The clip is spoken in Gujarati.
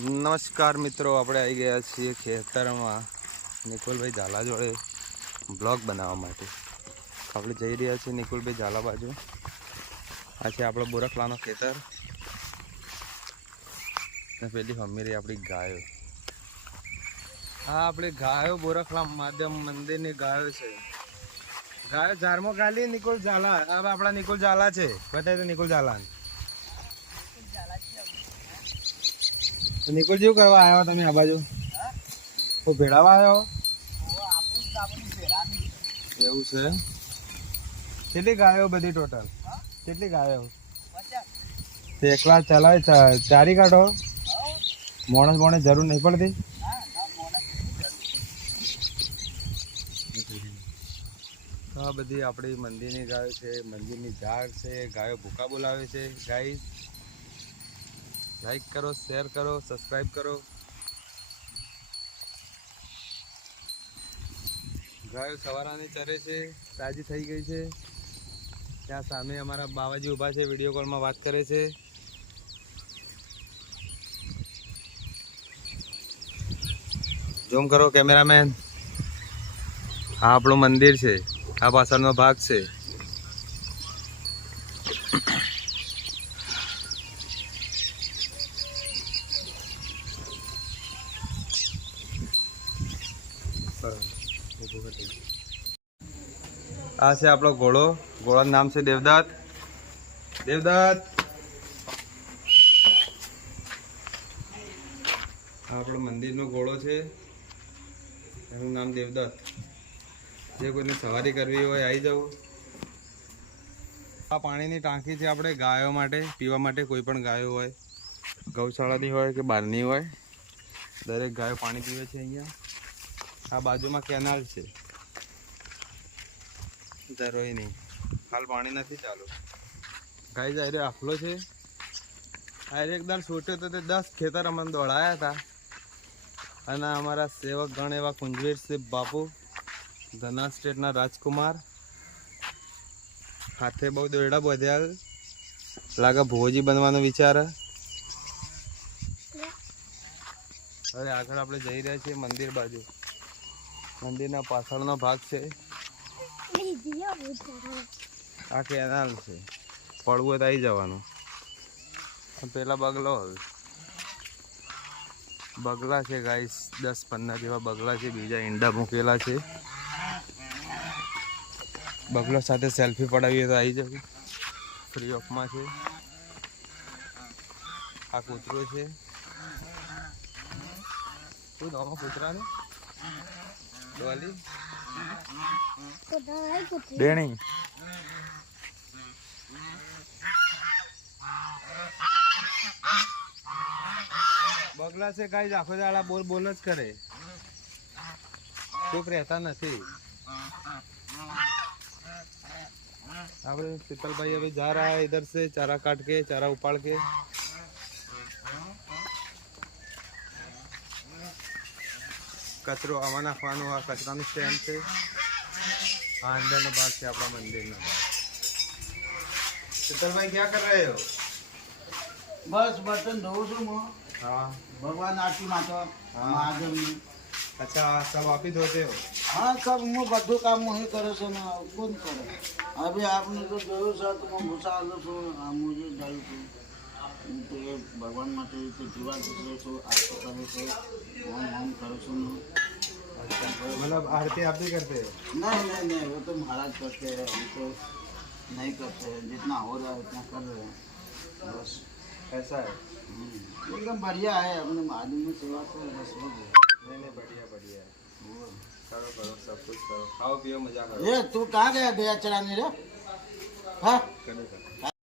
નમસ્કાર મિત્રો, આપણે આવી ગયા છીએ ખેતરમાં નિકુલભાઈ ઝાલા જોડે બ્લોગ બનાવવા માટે. આપણે જઈ રહ્યા છીએ નિકુલભાઈ ઝાલા બાજુ. આ છે આપણો બોરખલાનો ખેતર. પેલી હમીરી આપણી ગાયો. હા, આપણી ગાયો બોરખલા માધ્યમ મંદિરની ગાયો છે. ગાયો ઝારમાં ખાલી નિકુલ ઝાલા. હવે આપણા નિકુલ ઝાલા છે. બતાવી તો નિકુલ ઝાલા. નિકુલ જેવું કરવા આવ્યો તમે આ બાજુ? તો ભેળાવા આવ્યો? એવું છે. કેટલી ગાયો બધી ટોટલ? કેટલી ગાયો? એકલા ચલાવે ચારી કાઢો? મોણસ જરૂર નહીં પડતી? આ બધી આપણી મંદિરની ગાયો છે. મંદિરની ઝાડ છે. ગાયો ભૂકા બોલાવે છે. ગાય લાઈક કરો, શેર કરો, સબસ્ક્રાઈબ કરો. ગાયો સવારાની ચરે છે, તાજી થઈ ગઈ છે. ત્યાં સામે અમારા બાવાજી ઊભા છે, વિડીયો કોલમાં વાત કરે છે. ઝૂમ કરો કેમેરામેન. આ આપણું મંદિર છે. આ પાછળનો ભાગ છે. આ છે આપણો ઘોડો. ઘોડાનું નામ છે દેવદત્ત. દેવદત્ત આપણો મંદિરનો ઘોડો છે. એનું નામ દેવદત્ત. જે કોઈને સવારી કરવી હોય આવી જાવ. આ પાણીની ટાંકી છે આપણે ગાયો માટે પીવા માટે. કોઈ પણ ગાયો હોય, ગૌશાળાની હોય કે બહારની હોય, દરેક ગાયો પાણી પીવે છે અહીંયા. આ બાજુમાં કેનાલ છે. જરૂરી નહીં, હાલ પાણી નથી ચાલુ. ગાય જાય રે આખલો છે. આ એકદમ છોટ્યો તો તે 10 ખેતર અમને દોડાયા હતા. અને અમારા સેવક ગણ એવા કુંજવીર સિંહ બાપુ, ધના સ્ટેટના રાજકુમાર, હાથે બહુ દોરડા બધ્યા. લાગે ભોજી બનવાનો વિચાર. હવે આગળ આપણે જઈ રહ્યા છીએ મંદિર બાજુ. મંદિરના પાછળનો ભાગ છે. આ કેનાલ છે. પડવું હોય તો આવી જવાનું. પેલા બગલો બગલા છે ગાઈસ. 10-15 જેવા બગલા છે. બીજા ઈંડા મૂકેલા છે. બગલો સાથે સેલ્ફી પડાવીએ તો આવી જવું. ફ્રી ઓફમાં છે. આ કૂતરો છે. શું નામ કૂતરાનું? ડોલી ડેણી. બગલા છે ગાઈસ. આખો દાડા બોલ બોલ જ કરે. ચૂપ રહેતા નથી. આપણે शीतल भाई अभी जा रहा है इधर से चारा काट के, चारा उपाड़ के. कचरो आवा नाखવાનો. આ કચરાનું સ્ટેન્ડ છે. આ અંદરનો ભાગ છે આપણા મંદિરનો ભાગ. शीतल भाई क्या कर रहे हो? बस बर्तन धो છું હું. हाँ, भगवान आरती माता महादेव ની. अच्छा सब आप ही धोते हो? हाँ, सब હું બધું કામ હું કરે છે ને કોણ કરે. હવે આપને તો જોયું છે તો હું ભૂસા આલો છું. આ મુજે જાય છું. હું તો એ ભગવાન માટે તો જીવા કરું છું. આરતી કરું છું. હોમ કરું છું. अच्छा, मतलब आरती आप भी करते हो? नहीं नहीं नहीं, वो तो महाराज करते हैं. हम तो नहीं करते हैं. जितना हो रहा है उतना कर रहे हैं बस. ऐसा है? एकदम बढ़िया है. अपने महादेव में सेवा करो बस हो गया. नहीं नहीं, बढ़िया बढ़िया है. करो करो, सब कुछ करो. खाओ पियो, मजा करो. ये तू कहाँ गया गया चढ़ाने रे? हाँ करो करो.